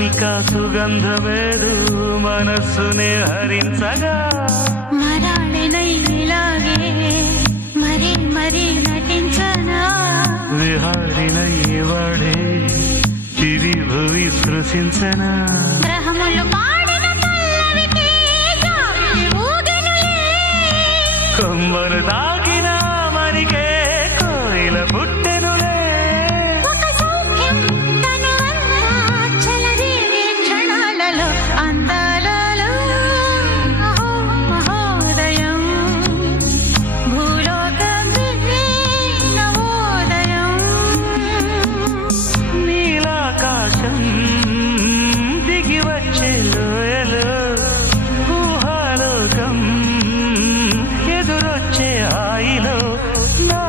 సుగంధమేదు మనస్సునే హరించగా. మరాళినై ఇలాగే మరి మరి నటించనా? విహారినై వాడే దివి భువి స్పృశించనా గ్రహములు పాడిన పల్లవికి జాబిలి ఊగెనులే. కొమ్మరు తాకి తిరిగి వచ్చే లోయలో ఊహాలోకం ఎదురొచ్చే ఆయిలో